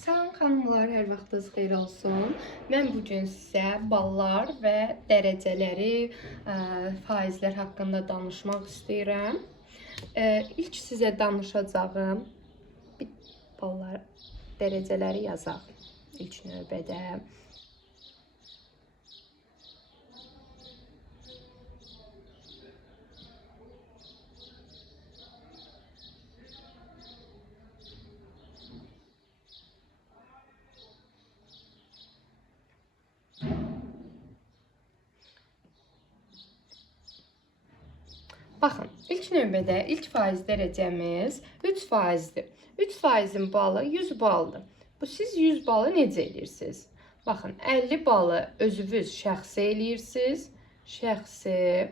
Salam xanımlar, hər vaxtınız xeyir olsun. Mən bu gün sizə ballar və dərəcələri, faizlər haqqında danışmaq istəyirəm. İlk sizə danışacağım ballar dərəcələri yazaq ilk növbədə. Baxın, ilk növbədə ilk faiz dərəcəmiz 3%dir. 3%-in balı 100 baldır. Bu siz 100 balı necə edirsiniz? Baxın, 50 balı özünüz şəxsi eləyirsiniz. Şəxsi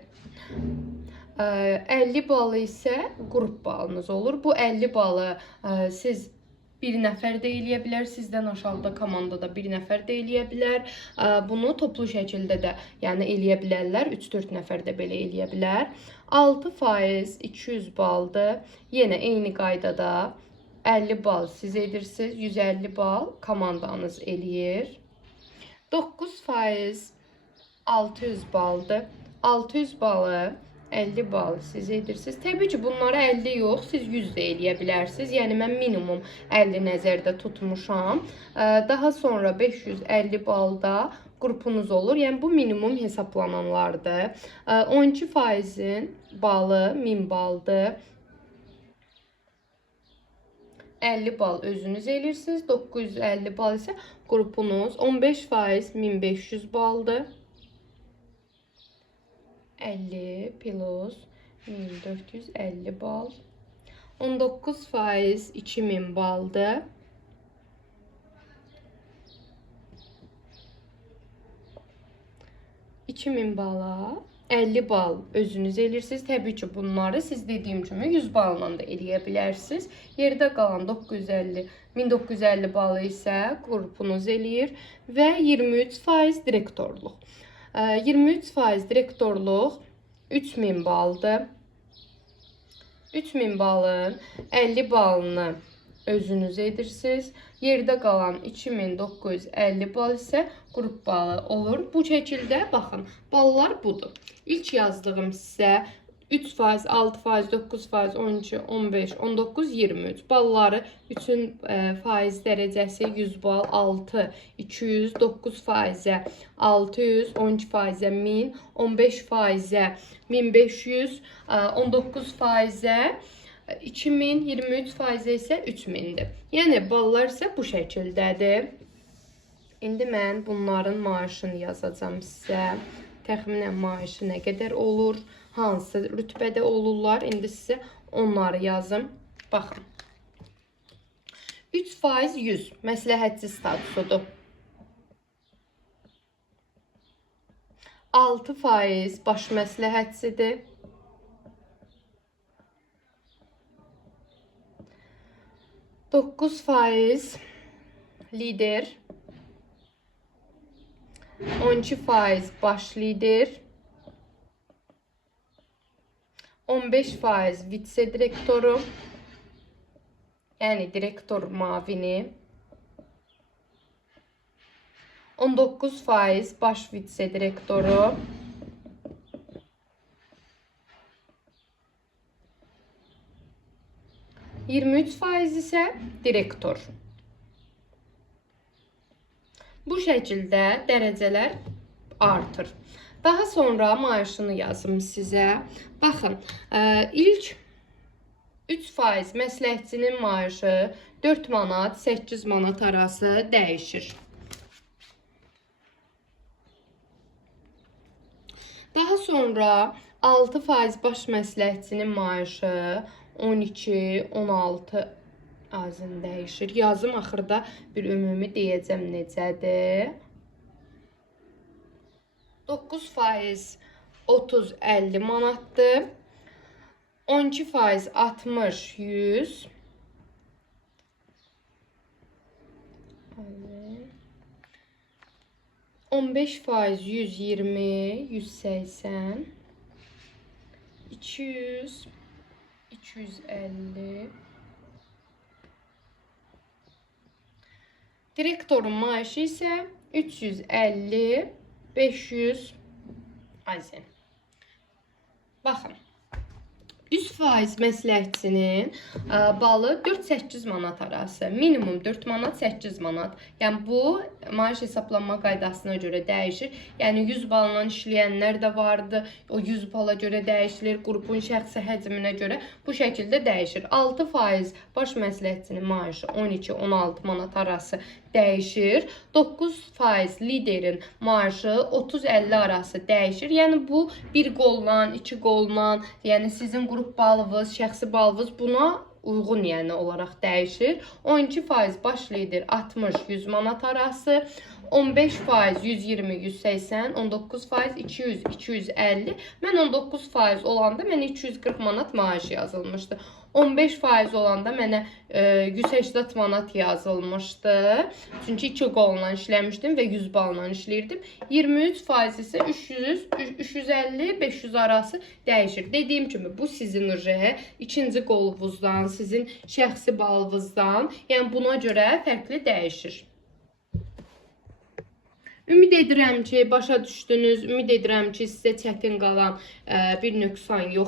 50 balı isə qrup balınız olur. Bu 50 balı siz bir nəfər də eləyə bilər, sizdən aşağıda komandada bir nəfər də eləyə bilər. Bunu toplu şəkildə də yəni eləyə bilərlər. 3-4 nəfər də belə eləyə bilər. 6% 200 baldır. Yenə eyni qaydada 50 bal siz edirsiniz, 150 bal komandanız eləyir. 9% 600 baldır. 600 balı 50 bal siz edirsiniz. Təbii ki, bunlara 50 yox, siz 100 də eləyə bilərsiniz. Yəni, mən minimum 50 nəzərdə tutmuşam. Daha sonra 550 balda qrupunuz olur. Yəni, bu minimum hesablananlardır. 12%-in balı 1000 baldır. 50 bal özünüz eləyirsiniz. 950 bal isə qrupunuz. 15% 1500 baldır. 50 plus 1450 bal. 19% 2000 baldır. 2000 bala 50 bal özünüz eləyirsiniz. Təbii ki, bunları siz dediyim kimi 100 balla da eləyə bilərsiniz. Yerdə qalan 1950 balı isə qrupunuz eləyir və 23% direktorluq. 23% direktorluq 3000 baldır. 3000 balın 50 balını özünüz edirsiniz. Yerdə qalan 2950 bal isə qrup balı olur. Bu şəkildə baxın, ballar budur. İlk yazdığım sizə 3%, 6%, 9%, 12, 15, 19, 23 balları üçün faiz dərəcəsi 100 bal, 6, 200, 9%-ə 600, 12%-ə 1000, 15%-ə 1500, 19%-ə 2000, 23% isə 3000-dir. Yəni, ballar isə bu şəkildədir. İndi mən bunların maaşını yazacağım sizə. Təxminən maaşı nə qədər olur, hansı rütbədə olurlar. İndi sizə onları yazım. Baxın. 3% 100 məsləhətçi statusudur. 6% baş məsləhətçidir. 9% lider. 12% baş lider. 15% vitse direktoru. Yəni direktor mavini. 19% baş vitse direktoru. 23% isə direktor. Bu şəkildə dərəcələr artır. Daha sonra maaşını yazım sizə. Baxın, ilk 3% məsləhətçinin maaşı 4 manat, 8 manat arası dəyişir. Daha sonra 6% baş məsləhətçinin maaşı 12, 16 azın dəyişir. Yazım axırda bir ümumi deyəcəm necədir. 9% 30-50 manatdır. 12% 60-100. 15% 120, 180. 200, 250. Direktorun maaşı isə 350, 500 azin. Baxın. 100% məsləhətçinin balı 4-8 manat arası. Minimum 4 manat, 8 manat. Yəni bu maaş hesablanma qaydasına görə dəyişir. Yəni 100 balla işləyənlər də vardı. O 100 bala görə dəyişilir. Qrupun şəxsi həcminə görə bu şəkildə dəyişir. 6% baş məsləhətçinin maaşı 12-16 manat arası dəyişir. 9% liderin maaşı 30-50 arası dəyişir. Yəni bu 1 qolla, 2 qolla, yəni sizin qrup balınız, şəxsi balınız buna uyğun yəni olaraq dəyişir. 12% baş lider 60-100 manat arası, 15% 120-180, 19% 200-250. Mən 19% olanda mənə 240 manat maaş yazılmışdı. 15% olanda mənə 180 manat yazılmışdı. Çünki 2 qolla işləmişdim və 100 balla işləyirdim. 23% isə 350-500 arası dəyişir. Dediyim kimi bu sizin ikinci qolunuzdan, sizin şəxsi balınızdan, yəni buna görə fərqli dəyişir. Ümid edirəm ki, başa düşdünüz. Ümid edirəm ki, sizə çətin qalan bir nöqsan yoxdur.